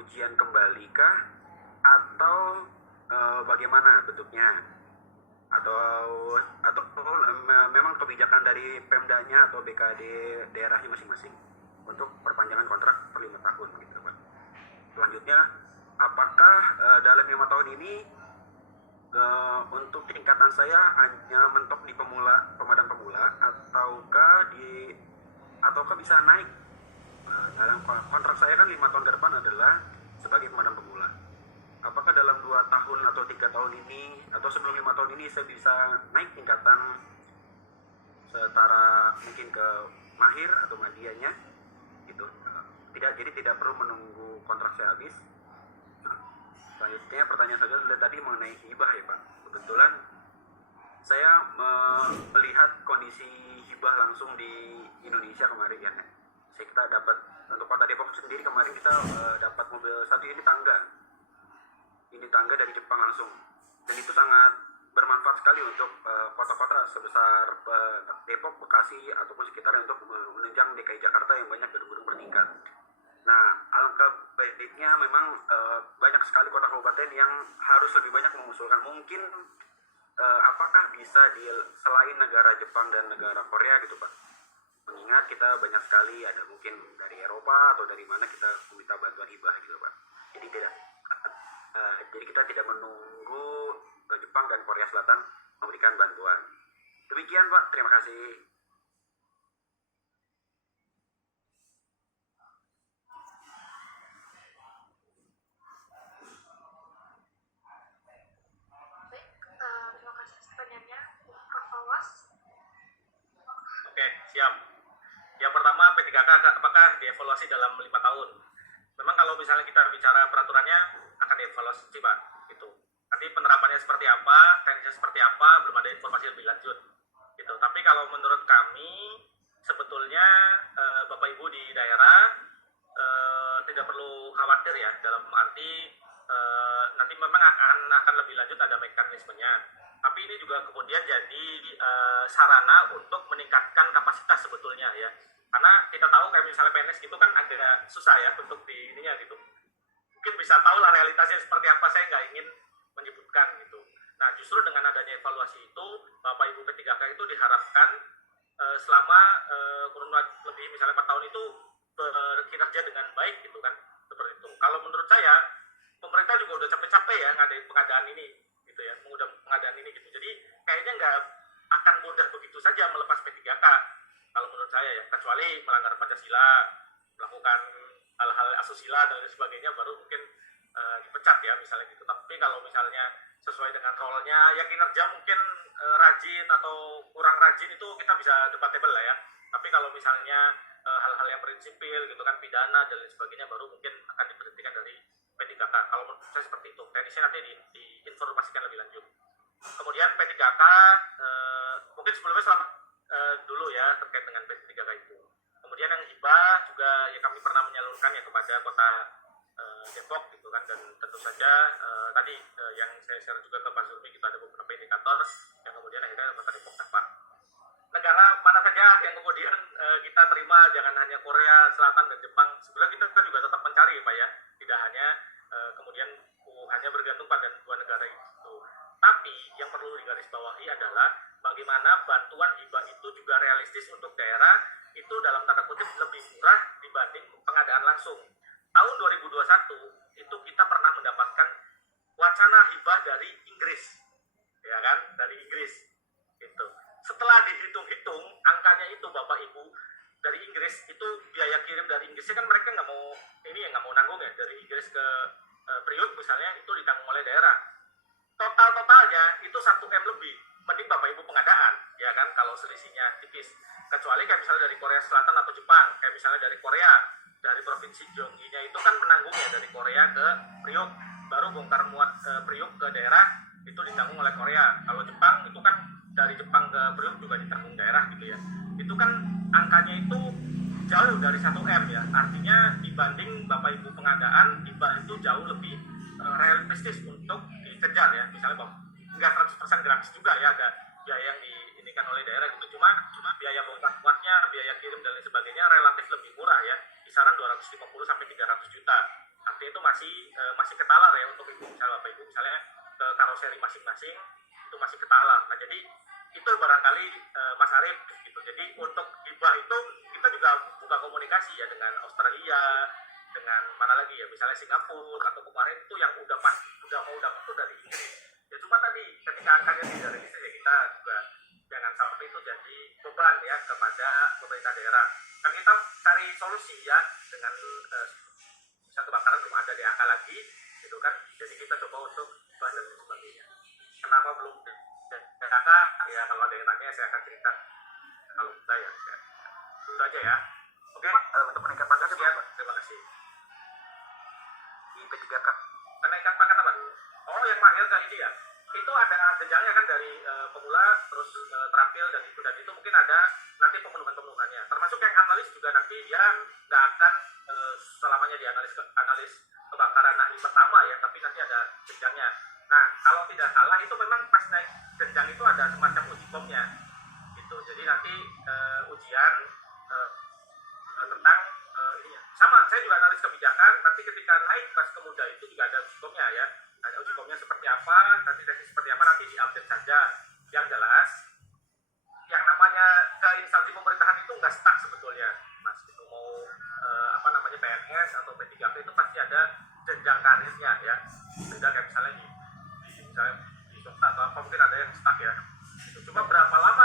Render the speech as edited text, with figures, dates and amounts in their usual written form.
ujian kembali kah atau bagaimana bentuknya? Atau memang kebijakan dari Pemdanya atau BKD daerahnya masing-masing untuk perpanjangan kontrak per 5 tahun gitu Pak. Selanjutnya, apakah dalam 5 tahun ini untuk tingkatan saya hanya mentok di pemadam pemula ataukah bisa naik? Dalam kontrak saya kan 5 tahun ke depan adalah sebagai pemadam pemula. Apakah dalam 2 tahun atau 3 tahun ini atau sebelum 5 tahun ini saya bisa naik tingkatan setara mungkin ke mahir atau madianya gitu. Jadi tidak perlu menunggu kontrak saya habis. Selanjutnya pertanyaan saya tadi mengenai hibah ya Pak. Kebetulan saya melihat kondisi hibah langsung di Indonesia kemarin ya. Kita dapat untuk Kota Depok sendiri kemarin kita dapat mobil satu unit tangga dari Jepang langsung, dan itu sangat bermanfaat sekali untuk kota-kota sebesar Depok, Bekasi ataupun sekitarnya untuk menunjang DKI Jakarta yang banyak gedung-gedung bertingkat. Nah, alangkah baiknya memang banyak sekali kota kabupaten yang harus lebih banyak mengusulkan mungkin apakah bisa selain negara Jepang dan negara Korea gitu Pak. Mengingat kita banyak sekali ada mungkin dari Eropa atau dari mana kita meminta bantuan hibah gitu Pak. Jadi kita tidak menunggu Jepang dan Korea Selatan memberikan bantuan. Demikian Pak, terima kasih. Baik, terima kasih pertanyaannya, Prof. Fawaz. Oke, siap. Yang pertama, P3K apakah dievaluasi dalam 5 tahun? Memang kalau misalnya kita bicara peraturannya akan dievaluasi Pak, gitu. Nanti penerapannya seperti apa, teknisnya seperti apa, belum ada informasi lebih lanjut, gitu. Tapi kalau menurut kami sebetulnya Bapak Ibu di daerah tidak perlu khawatir ya, dalam arti nanti memang akan lebih lanjut ada mekanismenya. Tapi ini juga kemudian jadi sarana untuk meningkatkan kapasitas sebetulnya ya. Karena kita tahu kayak misalnya PNS gitu kan agak susah ya untuk di ininya gitu. Mungkin bisa tahu lah realitasnya seperti apa, saya nggak ingin menyebutkan gitu. Nah justru dengan adanya evaluasi itu, Bapak Ibu P3K itu diharapkan selama kurun lebih misalnya 4 tahun itu berkinerja dengan baik gitu kan, seperti itu. Kalau menurut saya, pemerintah juga udah capek-capek ya ngadain pengadaan ini gitu ya, pengadaan ini gitu. Jadi kayaknya nggak akan mudah begitu saja melepas P3K kalau menurut saya ya, kecuali melanggar Pancasila, melakukan hal-hal asusila dan lain sebagainya, baru mungkin dipecat ya misalnya gitu. Tapi kalau misalnya sesuai dengan role-nya, ya kinerja mungkin rajin atau kurang rajin itu kita bisa debatable lah ya. Tapi kalau misalnya hal-hal yang prinsipil gitu kan, pidana dan lain sebagainya, baru mungkin akan diberhentikan dari P3K. Kalau menurut saya seperti itu. Teknisnya nanti diinformasikan lebih lanjut. Kemudian P3K mungkin sebelumnya selamat dulu ya terkait dengan P3K itu. Kemudian yang hibah juga ya kami pernah menyalurkan ya kepada kota Depok gitu kan, dan tentu saja tadi yang saya share juga ke Pak Zurmi, kita ada beberapa indikator yang kemudian akhirnya kota Depok dapat. Negara mana saja yang kemudian kita terima, jangan hanya Korea Selatan dan Jepang. Sebenarnya kita juga tetap mencari Pak ya, tidak hanya kemudian hanya bergantung pada 2 negara itu. Tapi yang perlu digarisbawahi adalah bagaimana bantuan hibah itu juga realistis untuk daerah, itu dalam tanda kutip lebih murah dibanding pengadaan langsung. Tahun 2021 itu kita pernah mendapatkan wacana hibah dari Inggris, ya kan, dari Inggris. Itu. Setelah dihitung-hitung angkanya itu Bapak Ibu, dari Inggris itu biaya kirim dari Inggrisnya kan mereka nggak mau nanggung ya, dari Inggris ke Priuk misalnya itu ditanggung oleh daerah. Totalnya itu 1M lebih, mending Bapak Ibu pengadaan, ya kan, kalau selisihnya tipis. Kecuali kayak misalnya dari Korea Selatan atau Jepang, kayak misalnya dari Korea, dari provinsi Gyeonggi-nya itu kan menanggungnya dari Korea ke Priok, baru bongkar muat Priok ke daerah itu ditanggung oleh Korea. Kalau Jepang itu kan dari Jepang ke Priok juga ditanggung daerah gitu ya. Itu kan angkanya itu jauh dari 1M ya, artinya dibanding Bapak Ibu pengadaan, hibah itu jauh lebih realistis untuk dikejar ya. Misalnya nggak 100% gratis juga ya, ada biaya yang diinikan oleh daerah gitu, cuma biaya bongkar muatnya, biaya kirim dan lain sebagainya relatif lebih murah ya, kisaran 250 sampai 300 juta dia itu masih ketalar ya untuk ibu misalnya bapak ibu misalnya ke karoseri masing-masing itu masih ketalar. Nah jadi itu barangkali Mas Arif gitu. Jadi untuk hibah itu kita juga buka komunikasi ya dengan Australia, dengan mana lagi ya misalnya Singapura atau kemarin itu yang udah mau dapat itu dari Inggris. Ya cuma tadi ketika angkanya tidak register ya kita juga jangan sampai itu jadi beban ya kepada pemerintah daerah. Kan kita cari solusi ya dengan satu kebakaran belum ada DAK lagi gitu kan. Jadi kita coba untuk bahas dan sebagainya. Kenapa belum DAK? Ya kalau ada yang tanya saya akan cerita. Kalau kita ya saya itu aja ya. Oke, Untuk peningkatan paket ya, terima kasih. di P3K. Kenaikan paket apa? Oh, yang mahir kali ini ya. Itu ada jenjangnya kan dari pemula terus terampil dan itu mungkin ada nanti pemenuhannya. Termasuk yang analis juga nanti dia nggak akan selamanya di analis kebakaran ahli pertama ya, tapi nanti ada jenjangnya. Nah, kalau tidak salah itu memang pas naik jenjang itu ada semacam uji komnya gitu. Jadi nanti ujian tentang ininya. Sama, saya juga analis kebijakan, nanti ketika naik kelas kemuda itu juga ada uji komnya ya. Ada uji komnya seperti apa, nanti teknis seperti apa, nanti diupdate saja. Yang jelas, yang namanya ke instansi pemerintahan itu nggak stuck sebetulnya, Mas. Itu mau PNS atau P3P itu pasti ada jenjang karirnya ya. Beda kayak misalnya di swasta atau apa mungkin ada yang stuck ya. Cuma berapa lama